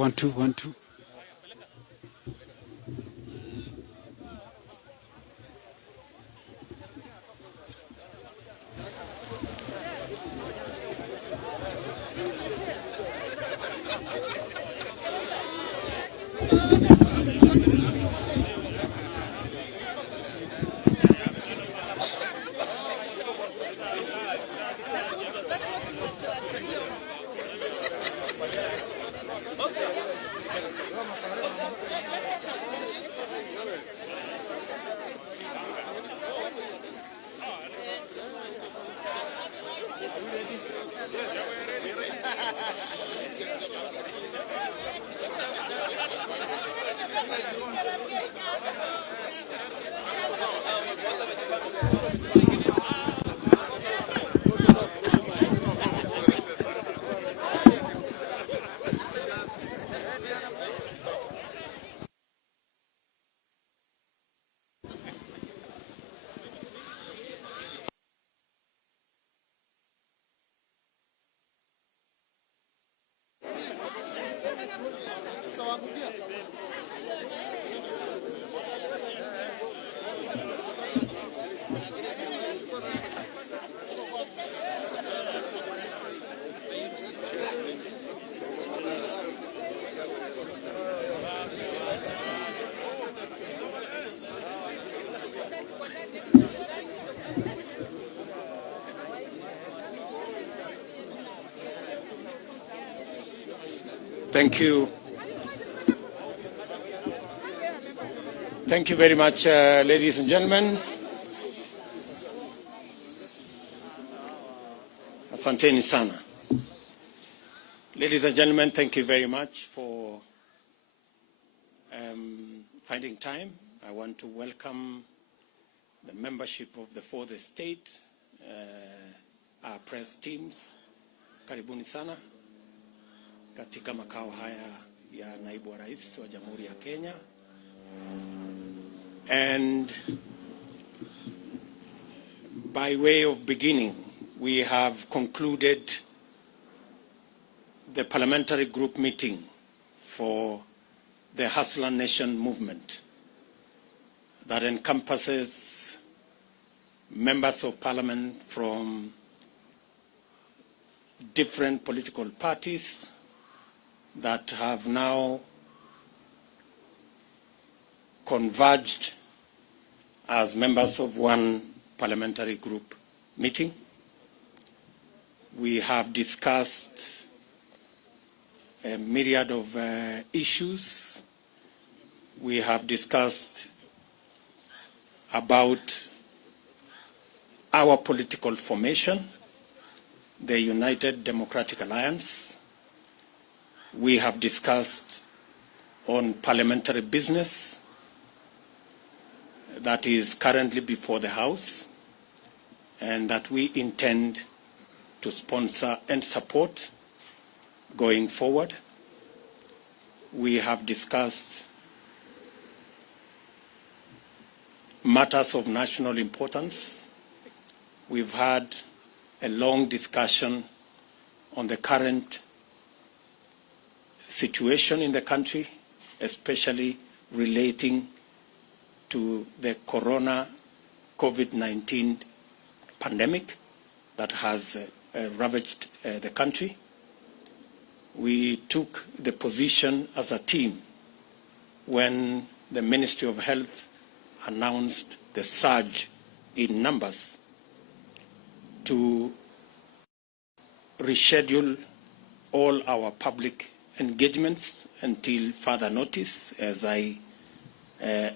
1 2 1 2. Thank you. Thank you very much, ladies and gentlemen. Asanteni sana. Ladies and gentlemen, thank you very much for finding time. I want to welcome the membership of the fourth estate, our press teams. Karibuni sana katika makao haya ya naibu wa rais wa Jamhuri ya Kenya. And by way of beginning, we have concluded the parliamentary group meeting for the Hustler Nation movement that encompasses members of parliament from different political parties that have now converged as members of one parliamentary group meeting. We have discussed a myriad of issues. We have discussed about our political formation, the United Democratic Alliance. We have discussed on parliamentary business that is currently before the House and that we intend to sponsor and support going forward. We have discussed matters of national importance. We've had a long discussion on the current situation in the country, especially relating to the COVID-19 pandemic that has ravaged the country. We took the position as a team when the Ministry of Health announced the surge in numbers to reschedule all our public engagements until further notice, as I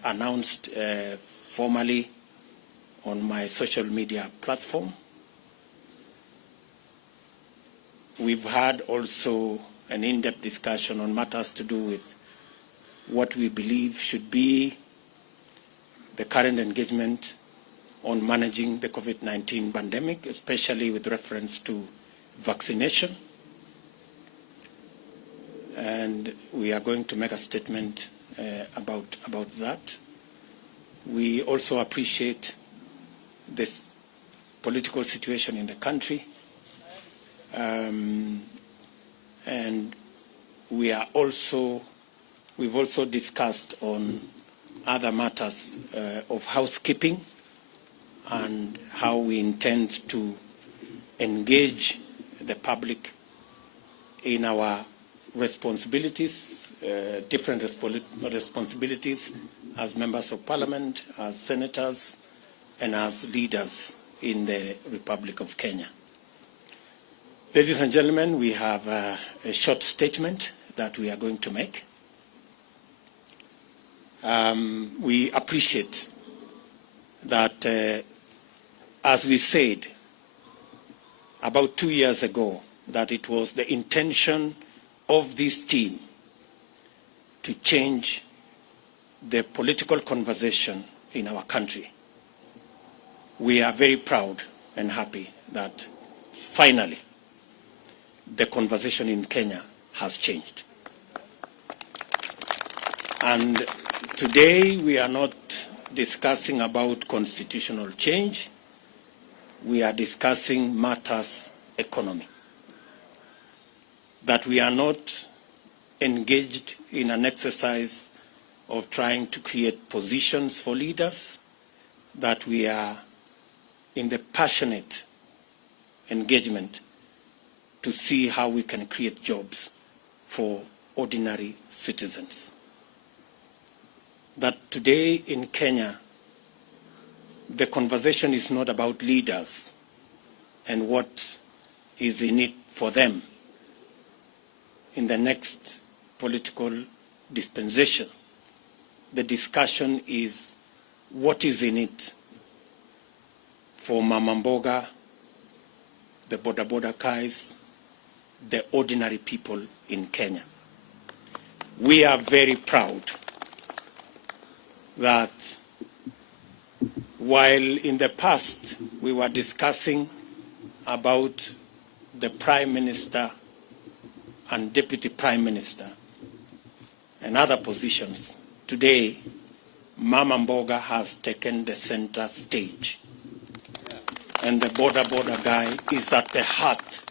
announced formally on my social media platform. We've had also an in-depth discussion on matters to do with what we believe should be the current engagement on managing the COVID-19 pandemic, especially with reference to vaccination. And we are going to make a statement about that. We also appreciate this political situation in the country, and we've also discussed on other matters of housekeeping and how we intend to engage the public in our responsibilities, different responsibilities as members of parliament, as senators, and as leaders in the Republic of Kenya. Ladies and gentlemen, we have a short statement that we are going to make. We appreciate that, as we said about 2 years ago, that it was the intention of this team to change the political conversation in our country. We are very proud and happy that finally the conversation in Kenya has changed. And today we are not discussing about constitutional change. We are discussing matters economy. That we are not engaged in an exercise of trying to create positions for leaders, that we are in the passionate engagement to see how we can create jobs for ordinary citizens. That today in Kenya, the conversation is not about leaders and what is in it for them in the next political dispensation. The discussion is what is in it for Mama Mboga, the boda guys, the ordinary people in Kenya. We are very proud that while in the past we were discussing about the Prime Minister and Deputy Prime Minister and other positions, today Mama Mboga has taken the center stage. And the boda guy is at the heart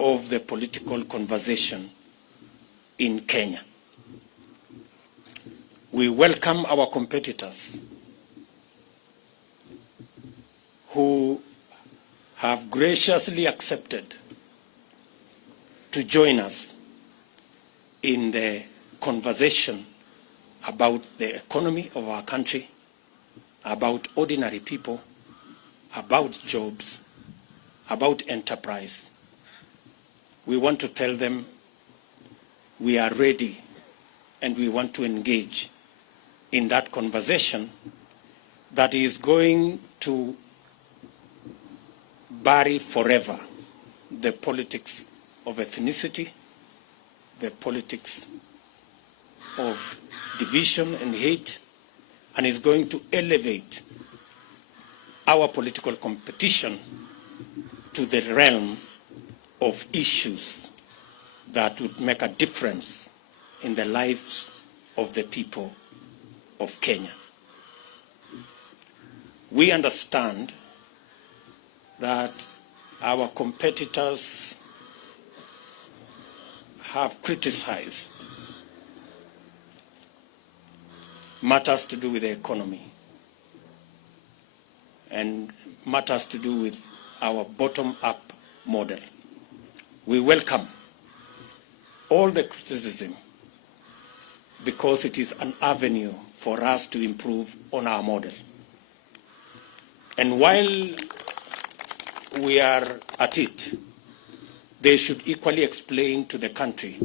of the political conversation in Kenya. We welcome our competitors who have graciously accepted to join us in the conversation about the economy of our country, about ordinary people, about jobs, about enterprise. We want to tell them we are ready and we want to engage in that conversation that is going to bury forever the politics of ethnicity, the politics of division and hate, and is going to elevate our political competition to the realm of issues that would make a difference in the lives of the people of Kenya. We understand that our competitors have criticized matters to do with the economy and matters to do with our bottom-up model. We welcome all the criticism because it is an avenue for us to improve on our model. And while we are at it, they should equally explain to the country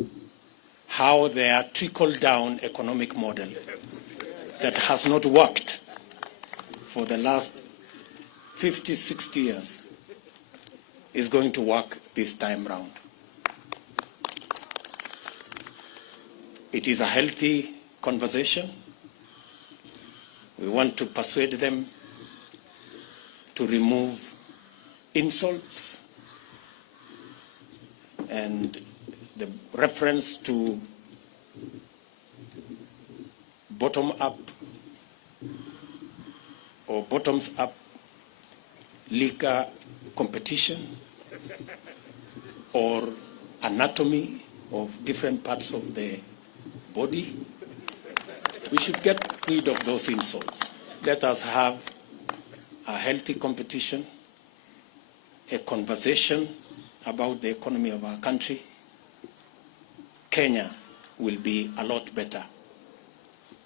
how their trickle-down economic model that has not worked for the last 50, 60 years is going to work this time round. It is a healthy conversation. We want to persuade them to remove insults and the reference to bottom-up or bottoms-up liquor competition or anatomy of different parts of the body. We should get rid of those insults. Let us have a healthy competition, a conversation about the economy of our country. Kenya will be a lot better,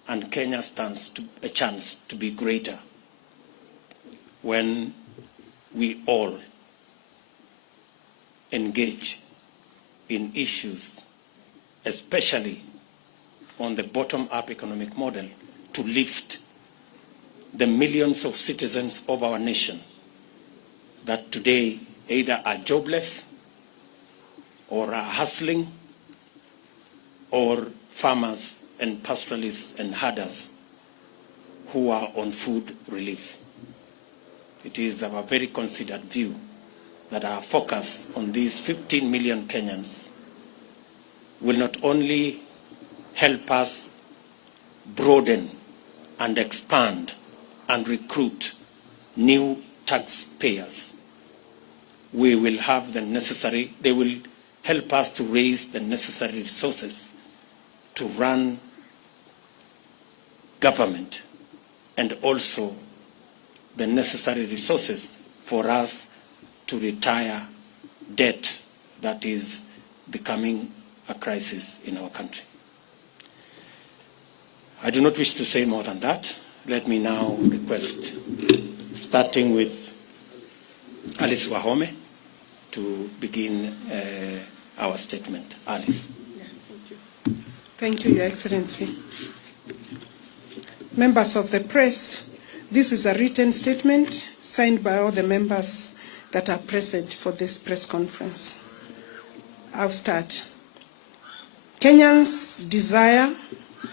and Kenya stands a chance to be greater when we all engage in issues, especially on the bottom-up economic model, to lift the millions of citizens of our nation that today either are jobless or are hustling, or farmers and pastoralists and herders who are on food relief. It is our very considered view that our focus on these 15 million Kenyans will not only help us broaden and expand and recruit new taxpayers. We will have the necessary, they will help us to raise the necessary resources to run government, and also the necessary resources for us to retire debt that is becoming a crisis in our country. I do not wish to say more than that. Let me now request, starting with Alice Wahome, to begin our statement. Alice. Thank you, Your Excellency. Members of the press, this is a written statement signed by all the members that are present for this press conference. I'll start. Kenyans desire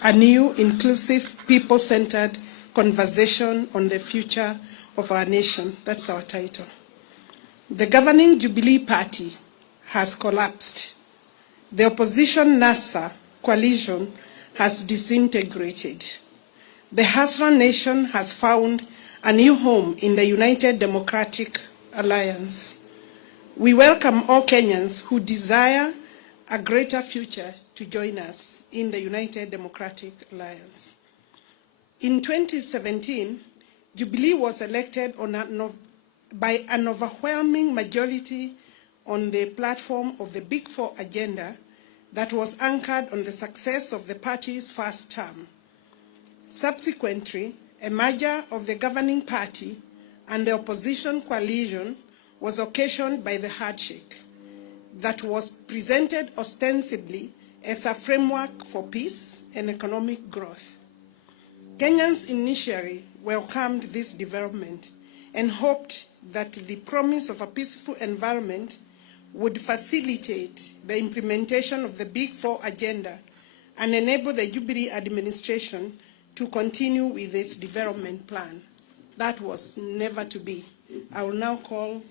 a new, inclusive, people-centered conversation on the future of our nation. That's our title. The governing Jubilee Party has collapsed. The opposition NASA coalition has disintegrated. The Hasran nation has found a new home in the United Democratic Alliance. We welcome all Kenyans who desire a greater future to join us in the United Democratic Alliance. In 2017, Jubilee was elected by an overwhelming majority on the platform of the Big Four agenda that was anchored on the success of the party's first term. Subsequently, a merger of the governing party and the opposition coalition was occasioned by the handshake that was presented ostensibly as a framework for peace and economic growth. Kenyans initially welcomed this development and hoped that the promise of a peaceful environment would facilitate the implementation of the Big Four agenda and enable the Jubilee administration to continue with its development plan. That was never to be. I will now call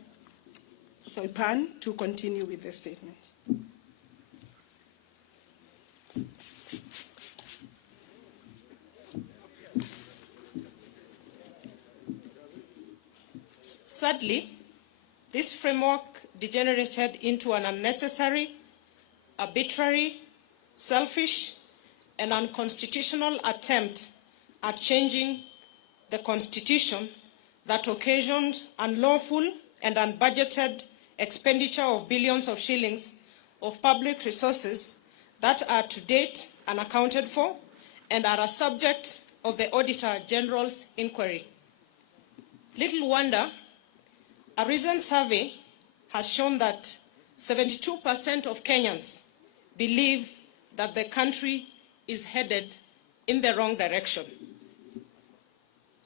Soipan to continue with the statement. Sadly, this framework degenerated into an unnecessary, arbitrary, selfish, and unconstitutional attempt at changing the Constitution that occasioned unlawful and unbudgeted expenditure of billions of shillings of public resources that are to date unaccounted for and are a subject of the Auditor General's inquiry. Little wonder, a recent survey has shown that 72% of Kenyans believe that the country is headed in the wrong direction.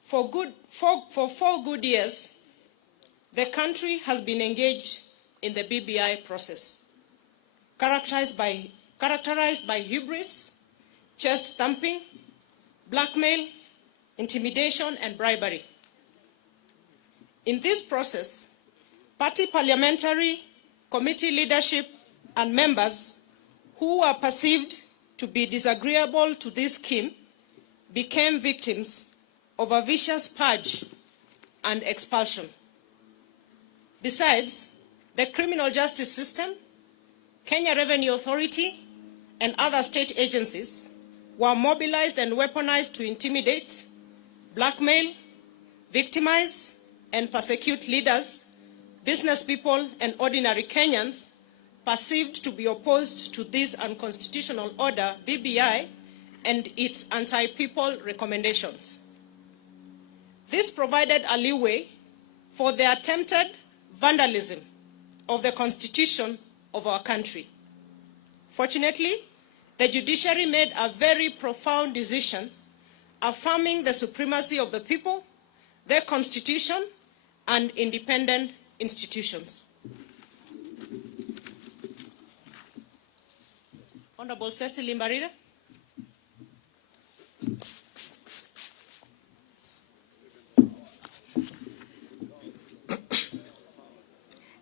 For 4 good years, the country has been engaged in the BBI process, characterized by hubris, chest thumping, blackmail, intimidation, and bribery. In this process, party parliamentary committee leadership and members who were perceived to be disagreeable to this scheme became victims of a vicious purge and expulsion. Besides, the criminal justice system, Kenya Revenue Authority, and other state agencies were mobilized and weaponized to intimidate, blackmail, victimize, and persecute leaders, business people, and ordinary Kenyans perceived to be opposed to this unconstitutional order, BBI, and its anti-people recommendations. This provided a leeway for the attempted vandalism of the Constitution of our country. Fortunately, the judiciary made a very profound decision affirming the supremacy of the people, their constitution, and independent institutions. Honorable Cecily Mbarire.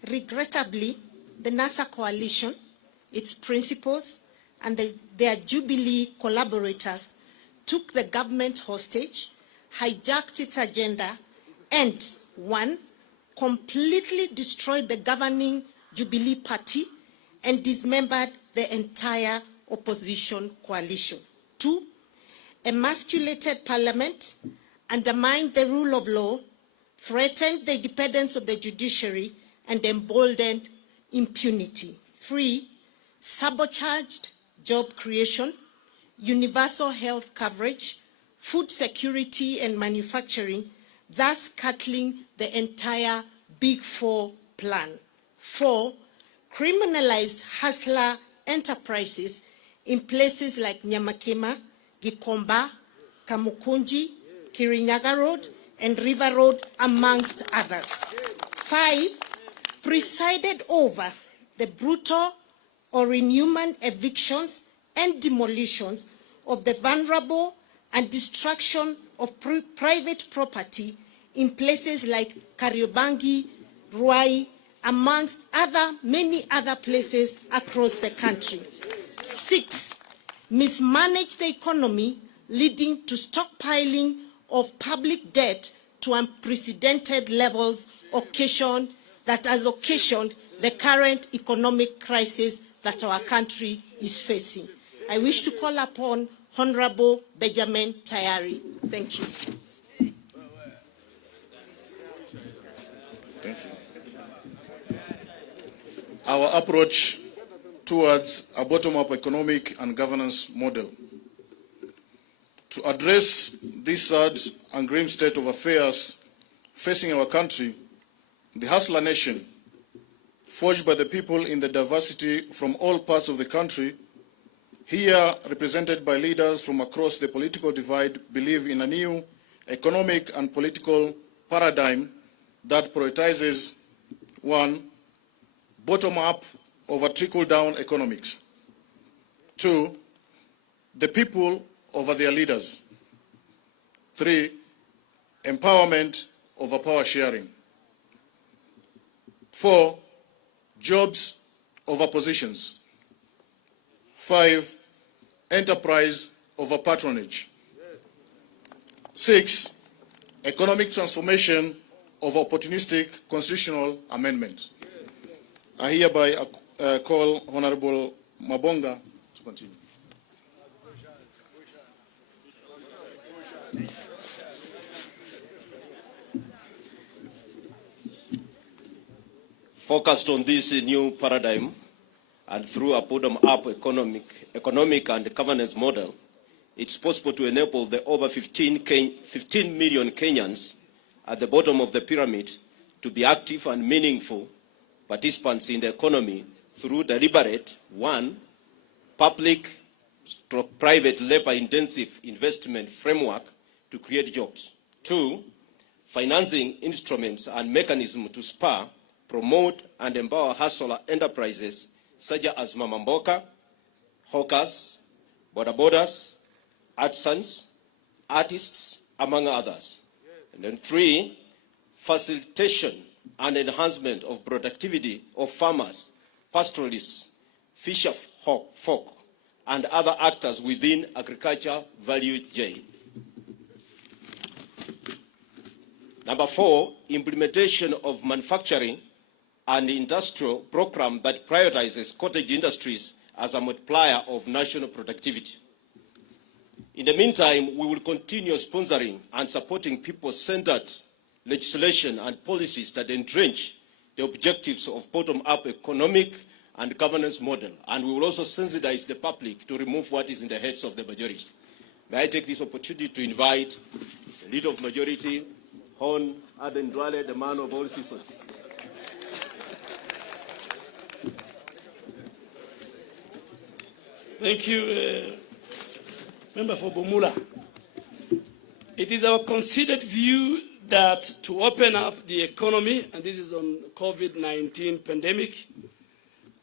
Regrettably, the NASA coalition, its principals, and their Jubilee collaborators took the government hostage, hijacked its agenda, and, one, completely destroyed the governing Jubilee party and dismembered the entire opposition coalition. Two, emasculated parliament, undermined the rule of law, threatened the independence of the judiciary, and emboldened impunity. Three, sabotaged job creation, universal health coverage, food security and manufacturing, thus cutting the entire Big Four plan. Four, criminalized hustler enterprises in places like Nyamakima, Gikomba, Kamukunji, Kirinyaga Road, and River Road, amongst others. Five, presided over the brutal or inhuman evictions and demolitions of the vulnerable and destruction of private property in places like Kariobangi, Ruai, amongst many other places across the country. Six, mismanaged the economy, leading to stockpiling of public debt to unprecedented levels that has occasioned the current economic crisis that our country is facing. I wish to call upon Honorable Benjamin Tayari. Thank you. Thank you. Our approach towards a bottom-up economic and governance model. To address this sad and grim state of affairs facing our country, the Hustler Nation, forged by the people in the diversity from all parts of the country, here represented by leaders from across the political divide, believe in a new economic and political paradigm that prioritizes, one, bottom-up over trickle-down economics. Two, the people over their leaders. Three, empowerment over power sharing. Four, jobs over positions. Five, enterprise over patronage. Six, economic transformation over opportunistic constitutional amendment. I hereby call Honorable Mabonga to continue. Focused on this new paradigm and through a bottom-up economic and governance model, it's possible to enable the over 15 million Kenyans at the bottom of the pyramid to be active and meaningful participants in the economy through deliberate, one, public/private labor-intensive investment framework to create jobs. Two, financing instruments and mechanisms to spur, promote, and empower hustler enterprises such as Mama Mboka, hawkers, bodabodas, artisans, artists, among others. And then three, facilitation and enhancement of productivity of farmers, pastoralists, fisher folk, and other actors within agriculture value chain. Number four, implementation of manufacturing and industrial program that prioritizes cottage industries as a multiplier of national productivity. In the meantime, we will continue sponsoring and supporting people-centered legislation and policies that entrench the objectives of bottom-up economic and governance model. And we will also sensitize the public to remove what is in the heads of the majority. May I take this opportunity to invite the leader of majority, Hon Aden Dwale, the man of all seasons. Thank you, Member for Bumula. It is our considered view that to open up the economy, and this is on COVID-19 pandemic,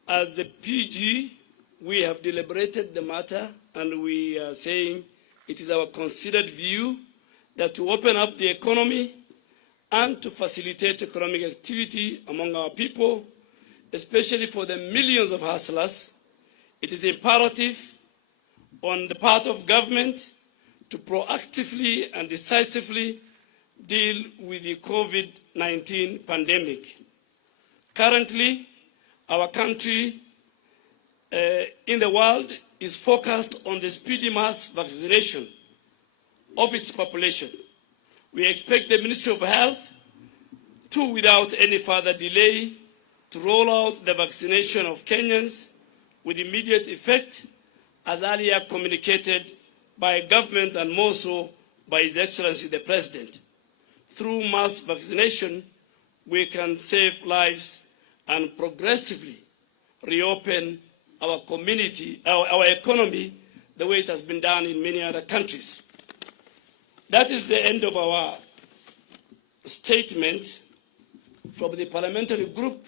as the PG, we have deliberated the matter, and we are saying it is our considered view that to open up the economy and to facilitate economic activity among our people, especially for the millions of hustlers, it is imperative on the part of government to proactively and decisively deal with the COVID-19 pandemic. Currently, our country in the world is focused on the speedy mass vaccination of its population. We expect the Ministry of Health to, without any further delay, to roll out the vaccination of Kenyans with immediate effect, as earlier communicated by government and more so by His Excellency the President. Through mass vaccination, we can save lives and progressively reopen our community, our economy, the way it has been done in many other countries. That is the end of our statement from the parliamentary group.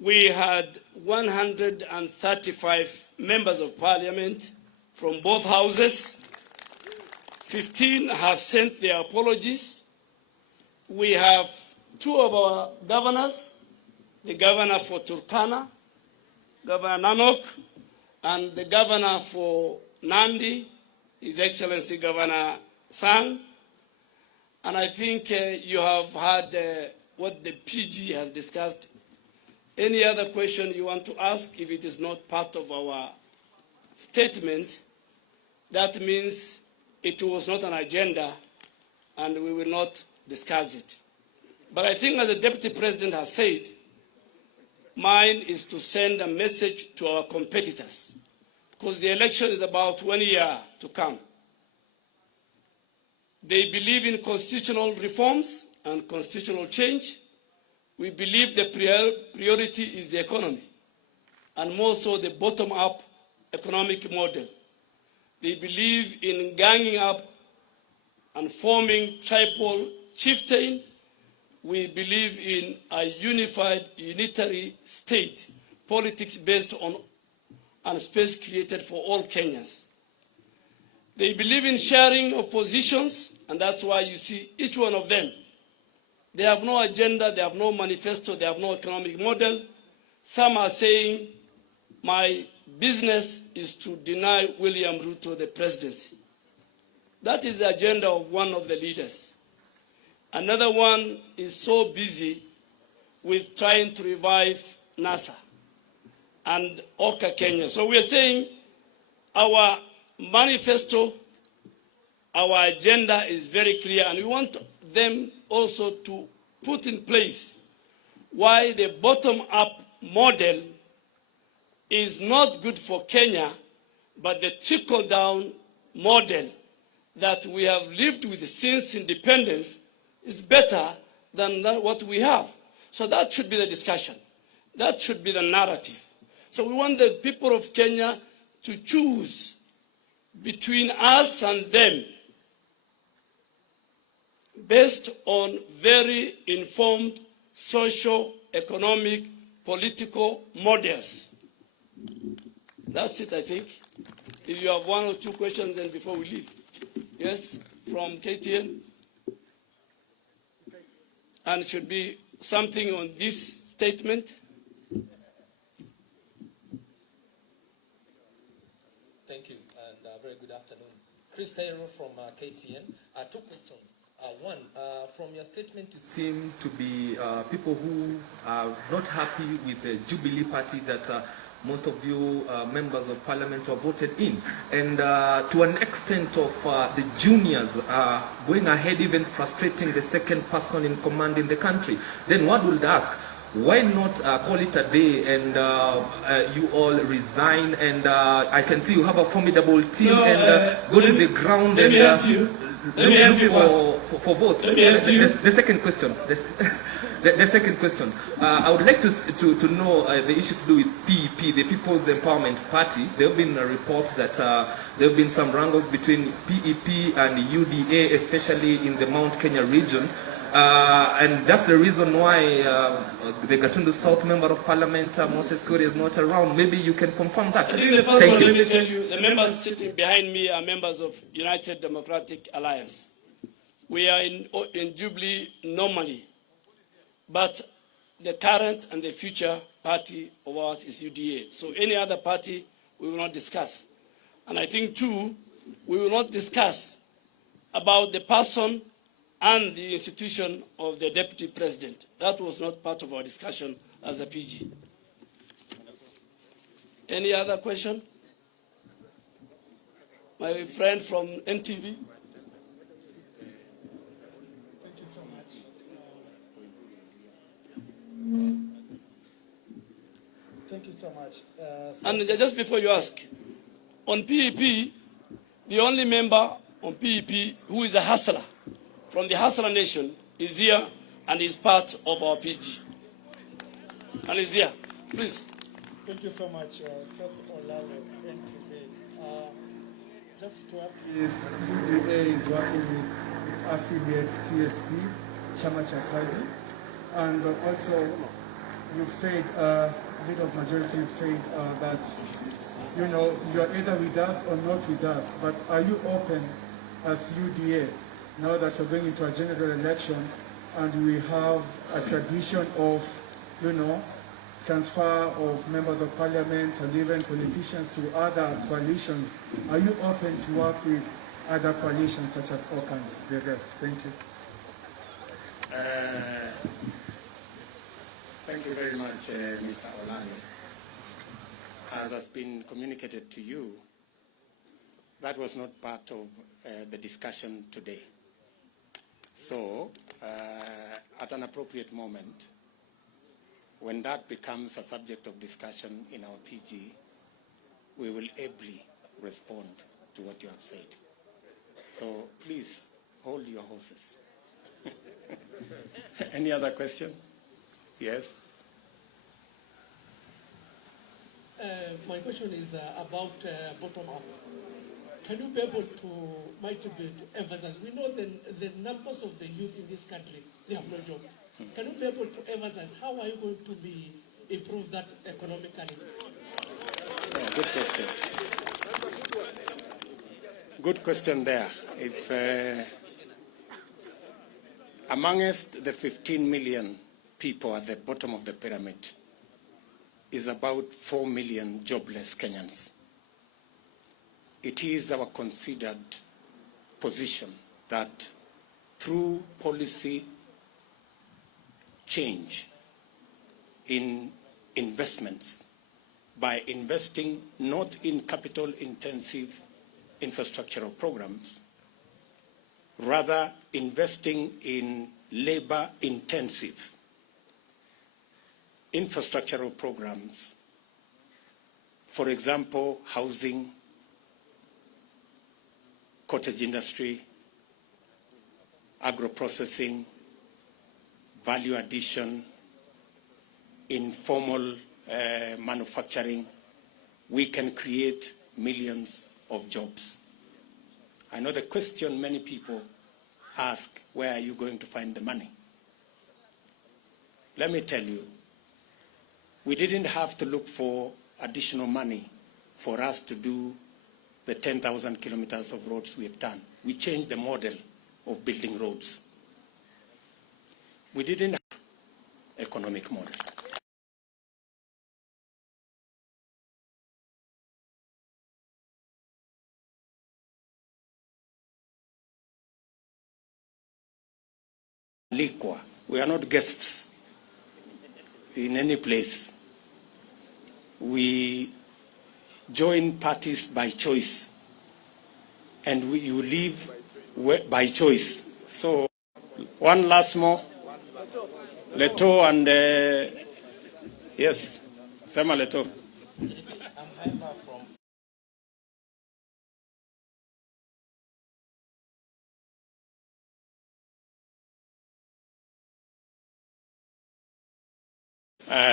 We had 135 members of parliament from both houses. 15 have sent their apologies. We have 2 of our governors, the governor for Turkana, Governor Nanok, and the governor for Nandi, His Excellency Governor Sang. And I think you have heard what the PG has discussed. Any other question you want to ask, if it is not part of our statement, that means it was not an agenda and we will not discuss it. But I think, as the Deputy President has said, mine is to send a message to our competitors, because the election is about 1 year to come. They believe in constitutional reforms and constitutional change. We believe the priority is the economy, and more so the bottom-up economic model. They believe in ganging up and forming tribal chieftain. We believe in a unified, unitary state, politics based on and space created for all Kenyans. They believe in sharing of positions, and that's why you see each one of them. They have no agenda, they have no manifesto, they have no economic model. Some are saying, my business is to deny William Ruto the presidency. That is the agenda of one of the leaders. Another one is so busy with trying to revive NASA and Oka Kenya. So we are saying our manifesto, our agenda is very clear, and we want them also to put in place why the bottom-up model is not good for Kenya, but the trickle-down model that we have lived with since independence is better than what we have. So that should be the discussion. That should be the narrative. So we want the people of Kenya to choose between us and them based on very informed social, economic, political models. That's it, I think. If you have 1 or 2 questions, then before we leave. Yes, from KTN. And it should be something on this statement. Thank you, and very good afternoon. Chris Taylor from KTN. 2 questions. One, from your statement, you seem to be people who are not happy with the Jubilee Party that most of you members of parliament who have voted in. And to an extent of the juniors going ahead, even frustrating the second person in command in the country, then one would ask, why not call it a day and you all resign, and I can see you have a formidable team, go to the ground let and look for votes. The second question. The second question. I would like to know the issue to do with PEP, the People's Empowerment Party. There have been reports that there have been some wrangles between PEP and UDA, especially in the Mount Kenya region. And that's the reason why the Gatundu South Member of Parliament, Moses Kuri, is not around. Maybe you can confirm that. I think the first one, let me tell you, the members sitting behind me are members of United Democratic Alliance. We are in Jubilee normally, but the current and the future party of ours is UDA. So any other party, we will not discuss. And I think, too, we will not discuss about the person and the institution of the deputy president. That was not part of our discussion as a PG. Any other question? My friend from NTV. Thank you so much. Thank you so much. And just before you ask, on PEP, the only member on PEP who is a hustler from the Hustler Nation is here and is part of our PG. And is here. Please. Thank you so much, Seth Olale, NTV. Just to ask if UDA is working with its affiliate TSP, Chama cha Kazi, and also you've said, a bit of majority have said that, you know, you're either with us or not with us, but are you open as UDA now that we're going into a general election and we have a tradition of, you know, transfer of members of parliament and even politicians to other coalitions? Are you open to work with other coalitions such as OCAN, the rest? Thank you. Thank you very much, Mr. Olani. As has been communicated to you, that was not part of the discussion today. So, at an appropriate moment, when that becomes a subject of discussion in our PG, we will ably respond to what you have said. So please hold your horses. Any other question? Yes. My question is about bottom up. Can you be able to, Mightiest, to emphasize? We know the numbers of the youth in this country, they have no job. Can you be able to emphasize how are you going to improve that economically? Yeah, good question. Good question there. If amongst the 15 million people at the bottom of the pyramid is about 4 million jobless Kenyans, it is our considered position that through policy change in investments, by investing not in capital-intensive infrastructural programs, rather investing in labor-intensive infrastructural programs, for example, housing, cottage industry, agro-processing, value addition, informal manufacturing, we can create millions of jobs. I know the question many people ask, where are you going to find the money? Let me tell you, we didn't have to look for additional money for us to do the 10,000 kilometers of roads we have done. We changed the model of building roads. We didn't have economic model. We are not guests in any place. we join parties by choice, and you leave by choice. So one last more. Leto and yes, Sema Leto.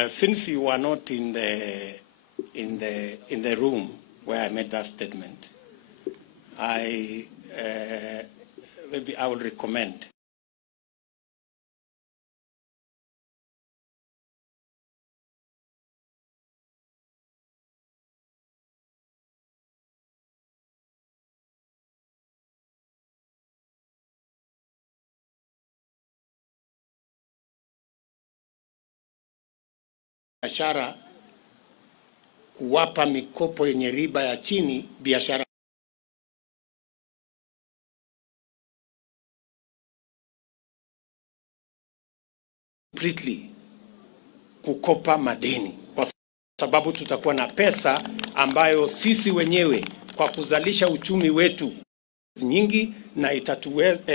Since you were not in the room where I made that statement, maybe I will recommend. Biashara kuwapa mikopo yenye riba ya chini biashara completely kukopa madeni, kwa sababu tutakuwa na pesa ambayo sisi wenyewe kwa kuzalisha uchumi wetu nyingi, na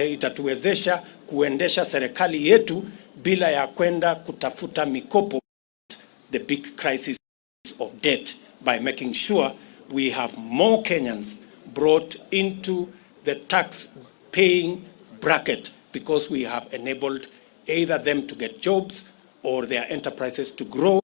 itatuwezesha kuendesha serikali yetu bila ya kwenda kutafuta mikopo. The big crisis of debt by making sure we have more Kenyans brought into the tax paying bracket, because we have enabled either them to get jobs or their enterprises to grow.